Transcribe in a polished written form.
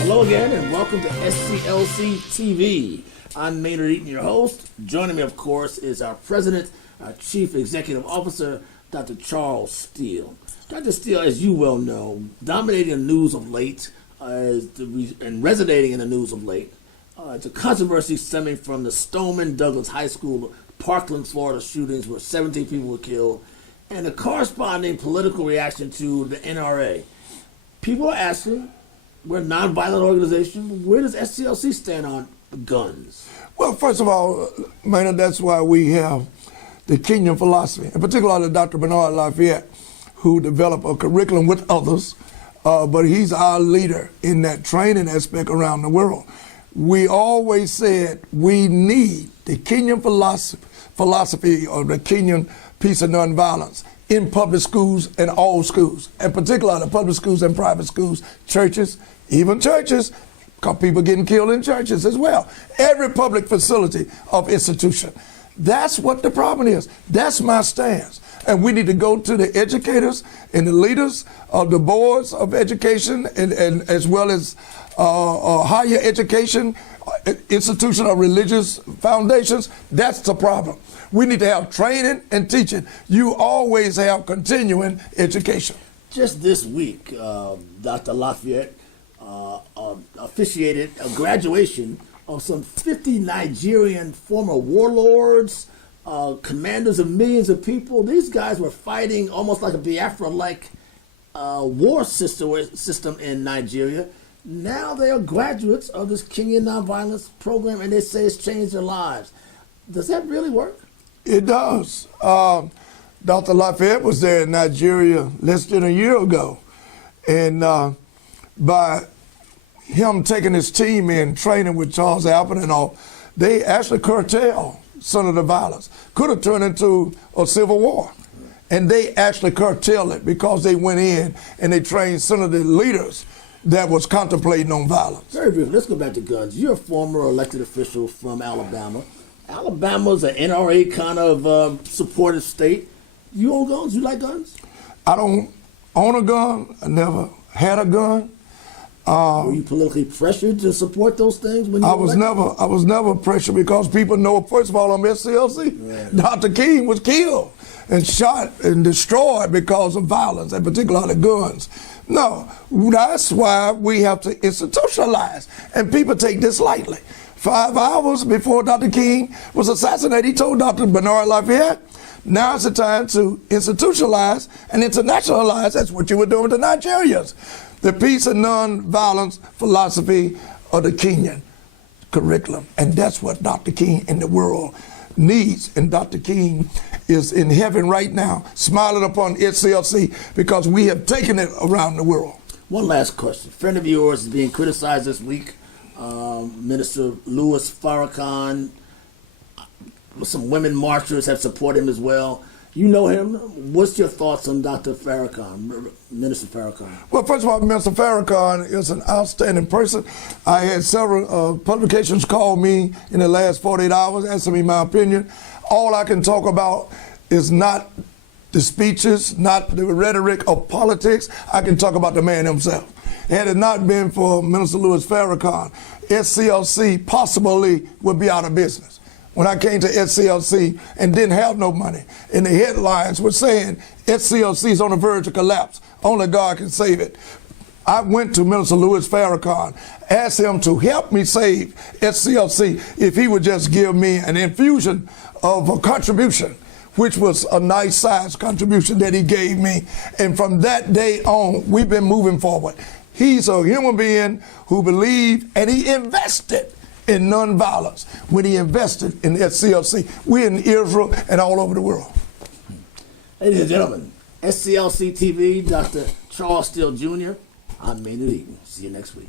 Hello again and welcome to SCLC TV. I'm Maynard Eaton, your host. Joining me, of course, is our President, our Chief Executive Officer, Dr. Charles Steele. Dr. Steele, as you well know, dominating the news of late and resonating in the news of late, it's a controversy stemming from the Stoneman Douglas High School, Parkland, Florida shootings where 17 people were killed, and the corresponding political reaction to the NRA. People are asking, we're a nonviolent organization, where does SCLC stand on guns? Well, first of all, Maynard, that's why we have the Kenyan philosophy, and particularly Dr. Bernard Lafayette, who developed a curriculum with others, but he's our leader in that training aspect around the world. We always said we need the Kenyan philosophy or the Kenyan piece of nonviolence in public schools and all schools, and particularly the public schools and private schools, churches, even churches, because people getting killed in churches as well. Every public facility of institution. That's what the problem is. That's my stance. And we need to go to the educators and the leaders of the boards of education and as well as higher education, institution or religious foundations. That's the problem. We need to have training and teaching. You always have continuing education. Just this week, Dr. Lafayette officiated a graduation of some 50 Nigerian former warlords, commanders of millions of people. These guys were fighting almost like a Biafra-like war system in Nigeria. Now they are graduates of this Kenyan nonviolence program, and they say it's changed their lives. Does that really work? It does. Dr. Lafayette was there in Nigeria less than a year ago, and by him taking his team in, training with Charles Alpin and all, they actually curtailed some of the violence. Could have turned into a civil war. And they actually curtailed it because they went in and they trained some of the leaders that was contemplating on violence. Very briefly, let's go back to guns. You're a former elected official from Alabama. Alabama's an NRA kind of supportive state. You own guns? You like guns? I don't own a gun. I never had a gun. Were you politically pressured to support those things when you I was never pressured because people know, first of all, I'm SCLC. Right. Dr. King was killed and shot and destroyed because of violence, and particularly guns. No, that's why we have to institutionalize, and people take this lightly. 5 hours before Dr. King was assassinated, he told Dr. Bernard Lafayette, now it's the time to institutionalize and internationalize. That's what you were doing to Nigerians. The peace and nonviolence philosophy of the Kenyan curriculum. And that's what Dr. King and the world needs. And Dr. King is in heaven right now, smiling upon SCLC because we have taken it around the world. One last question. A friend of yours is being criticized this week. Minister Louis Farrakhan. Some women marchers have supported him as well. You know him. What's your thoughts on Dr. Farrakhan, Minister Farrakhan? Well, first of all, Minister Farrakhan is an outstanding person. I had several publications call me in the last 48 hours, asking me my opinion. All I can talk about is not the speeches, not the rhetoric of politics. I can talk about the man himself. Had it not been for Minister Louis Farrakhan, SCLC possibly would be out of business. When I came to SCLC and didn't have no money, and the headlines were saying SCLC is on the verge of collapse, only God can save it. I went to Minister Louis Farrakhan, asked him to help me save SCLC if he would just give me an infusion of a contribution, which was a nice size contribution that he gave me. And from that day on, we've been moving forward. He's a human being who believed, and he invested in nonviolence when he invested in SCLC. We're in Israel and all over the world. Ladies and gentlemen, SCLC TV, Dr. Charles Steele Jr., I'm Maynard Eaton. See you next week.